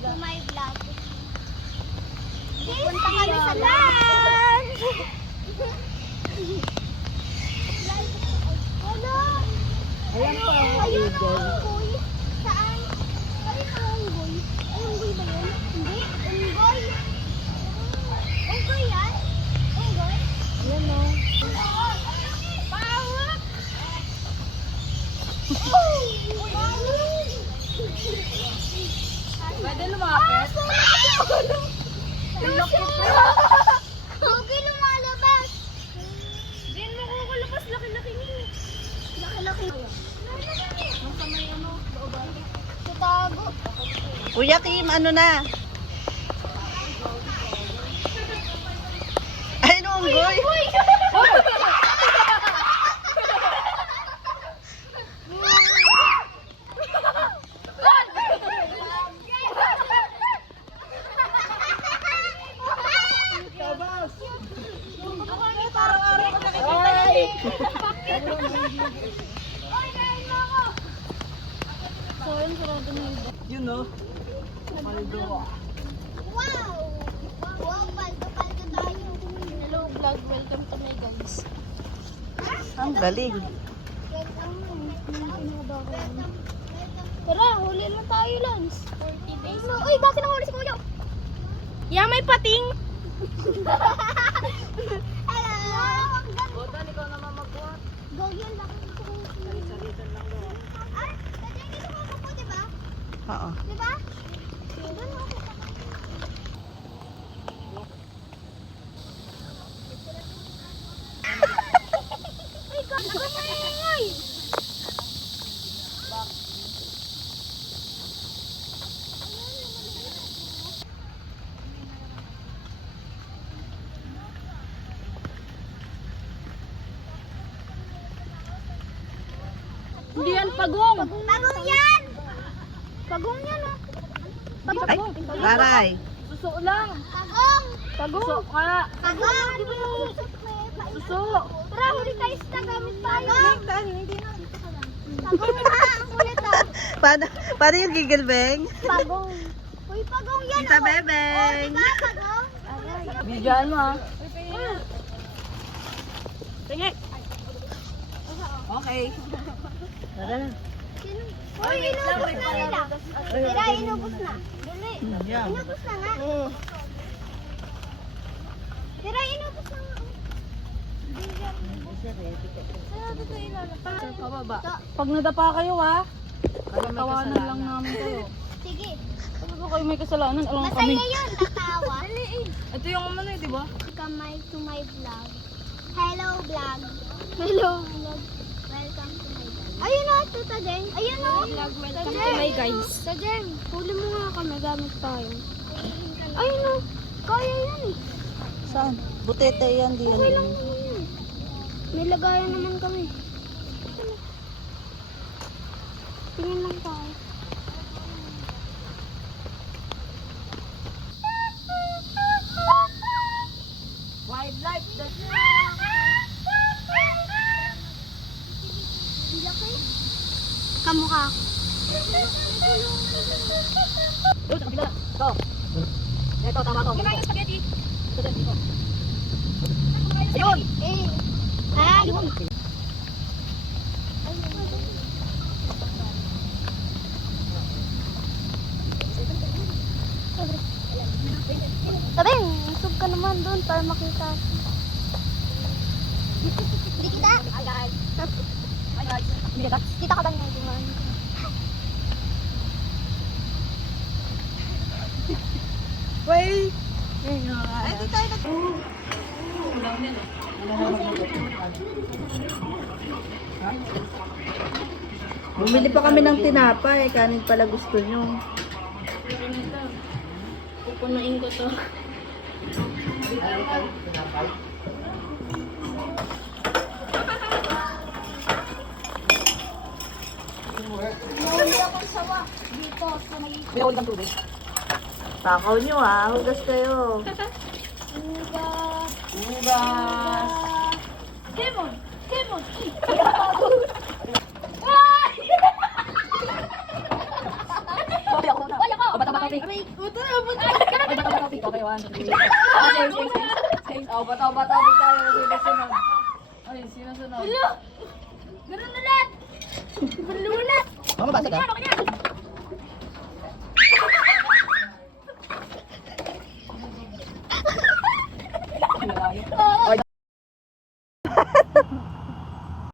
To my vlog. Punta kami sa lunch! Ano? Ayan pa ang Ayun ugol. ang unggoy. Saan? Ayun ang unggoy. Ay, unggoy ba yun? Hindi. Unggoy. Unggoy yan? Unggoy? Ayan o. Pawak! Pwede lumapit? Lugi lumalabas. Hindi mo kukulabas. Laki-laki niya. Laki-laki. Nasa may ano, looban. Tutago. Kuya Kim, ano na? Ay, no, unggoy. Yun o. Wow! Wow, paldo-paldo tayo. Hello vlog, welcome to my guys. Ang galing. Tara, huli na tayo, Lance. 40 days. Uy, bakit nahuli si Kuya? Yeah, may pating. Hello! Botan, ikaw naman magkuha. Go yan, bakit gusto ko Salitan lang daw. Ay, nandiyan dito ko po, diba? Oo. Diba? Doon ako. Ay, kamay! Hindi yan pagong. Pagong yan! Pagong yan, oh. Ay, aray. Suso lang. Pagong! Pagong. Suso ka. Pagong! Suso. Tara, huli tayo sa gamit tayo. Hindi na. Pagong na, ang kulit ah. Paano yung giggle, Beng? Pagong. Uy, pagong yan. Tita oh. Bebeng. Diba, pagong? Bidyan mo ha. Tingin. Okay. Tara na. Uy, inubos na nila. Tira, inubos na. Dali. Yan. Inubos na nga. Tira, inubos na nga. Pababa. Pag nadapa kayo ha, tawanan lang namin kayo. Sige. Pag kayo may kasalanan, alam kami. Masaya yun, tatawa. Ito yung ano eh, di ba? Kamay to my vlog. Hello vlog. Hello vlog. Welcome to my vlog. Ayun o, Tita Jeng. Ayun o. Welcome to my guys. Tita Jeng, huli mo nga kami, gamit tayo. Ayun o. Kaya yan eh. Saan? Butete yan, di Okay lang yan. naman yun. May lagayan naman kami. Tingin lang tayo. Wildlife. Kamukha ko. Doon, sa kabila. Ito. Ito, tama ko. Kumain yung spaghetti. Ito din, dito. Ayun! Eh. Ah, yun. Tabing, sub ka naman doon para makita. Hindi kita. Hi guys. Hi guys. Hindi ka? Kita ka ba niya dumaan? Wait. Ay, di tayo nag... Bumili pa kami ng tinapay. Kanin pala gusto nyo. Pupunuin ko to. Hindi ako sawa dito sa may May ulit ang tubig. Takaw nyo hugas kayo. uga. Ugas. Kemon! Kemon! Okay, 1, 2, 3. Same. Oh, bataw tayo. Sino-sunod? Ay, sino-sunod? Ganun ulit! Ganun ulit! Mama, basa ka? Ano, kanya?